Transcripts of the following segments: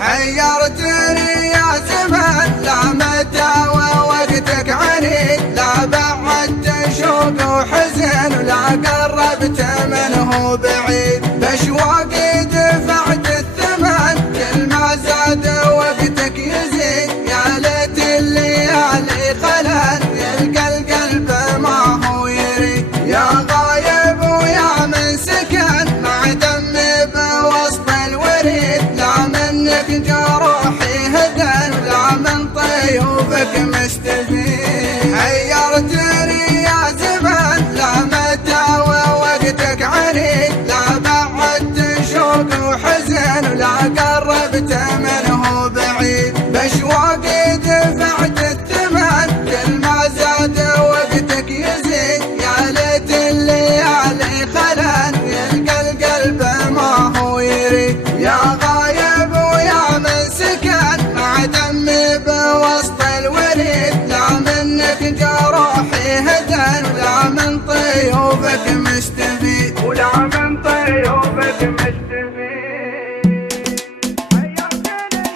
حيرتني يا زمان، لا متى ووقتك عنيد، لا بعدت شوق وحزن ولا قربت منه بعيد. بأشواقي دفعت الثمن، كل ما زاد وقتك يزيد. يا ليت الليالي خلان، يلقى القلب ما هو يريد. يا غايب ويا من سكن مع دمي بوسط الوريد. لا منك جروحي هدن، ولا من طيوبك مستفيد. حيرتني يا زمان، لا متى ووقتك عنيد، لا بعدت شوق وحزن ولا قربت منه بعيد. بأشواقي دفعت الثمن، كل ما زاد وقتك يزيد. يا ليت الليالي خلان، يلقى القلب ما هو يريد. يا غايب ويا من سكن مع دمي بوسط الوريد. لا منك جروحي هدن، ولا من طيوبك مستفيد، ولا من طيوبك مستفيد.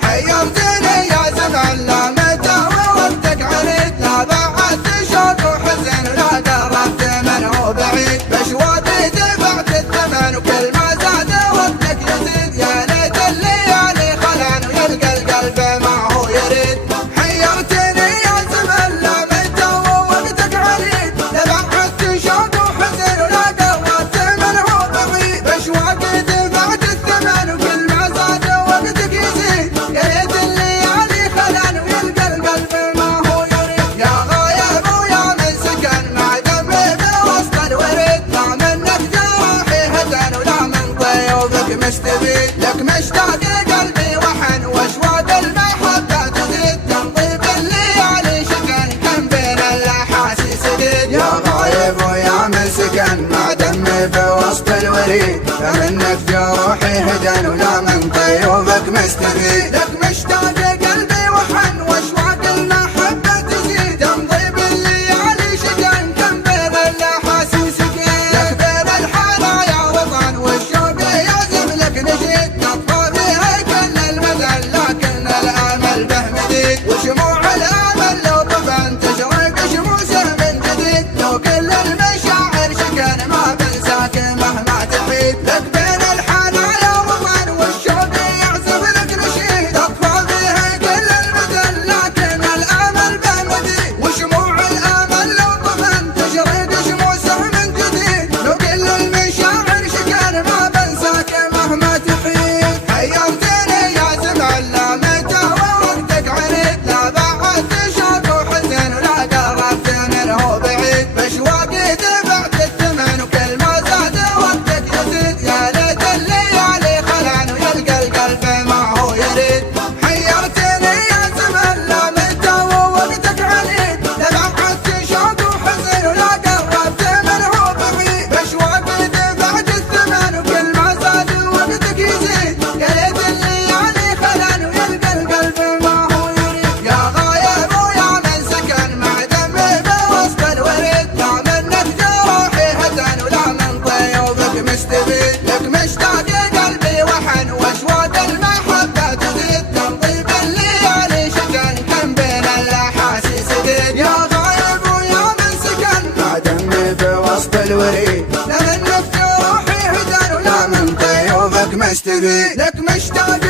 حيرتني يا زمان، لا متى ووقتك عنيد، لا بعدت شوق وحزن ولا قربت منه بعيد. بأشواقي دفعت الثمن، وكل ما زاد وقتك يزيد. يا ليت الليالي خلان، ويلقى القلب ما هو يريد. حيرتني يا زمان، لا متى ووقتك عنيد، لا بعدت شوق وحزن ولا قربت منه بعيد. بأشواقي دفعت الثمن، وكل ما زاد وقتك يزيد. يا ليت الليالي خلان، ويلقى القلب ما هو يريد. يا غايب ويا من سكن مع دمي بوسط الوريد. لا منك جراحي هدن، ولا من طيوبك مستفيد. لك مشتاق قلبي وحن، واشواق المحبة تزيد. تنطيب الليالي شكن، كم بين الاحاسيس زيد. يا غايب ويا من سكن مع دمي بوسط الوريد. لا منك جروحي هدن، ولا من طيوبك مستفيد. لك مشتاق قلبي وحن، واشواق المحبة تزيد. تنطيب الليالي شكن، كم بين الاحاسيس زيد. لك بين الحنايا وطن، والشوق يعزم لك نشيد. تطفى فيها كل المدن، لكن الامل به مديد. وشموع الامل لو طفن، تشرق شموسه من جديد. لو كل المشاعر شكن، ما بنساك مهما تحيد. لك بين الحنايا وطن، والشوق يعزم لك نشيد. تطفى فيها كل المدن، لكن الامل به مديد. وشموع الامل لو طفن، تشرق شموسه من جديد. لو كل المشاعر شكن، ما بنساك مهما تحيد. حيرتني يا زمان، لا متى ووقتك عنيد، لا بعدت شوق وحزن ولا قربت منه بعيد. بأشواقي دفعت الثمن، وكل ما زاد وقتك يزيد. يا ليت الليالي خلان، ويلقى القلب ما هو يريد. حيرتني يا زمان، لا متى ووقتك عنيد، لا بعدت شوق وحزن ولا قربت منه بعيد. بأشواقي دفعت الثمن، وكل ما زاد وقتك يزيد. يا ليت الليالي خلان، ويلقى القلب ما هو يريد. يا غايب ويا من سكن مع دمي بوسط الوريد. لا منك جروحي هدن، ولا من طيوبك مستفيد. لك مشتاق قلبي وحن، واشواق المحبة تزيد. تنطيب الليالي شكن، كم بين الاحاسيس زيد. يا غايب ويا من سكن مع دمي بوسط الوريد. لا منك جروحي هدن، ولا من طيوبك مستفيد. لك مشتاق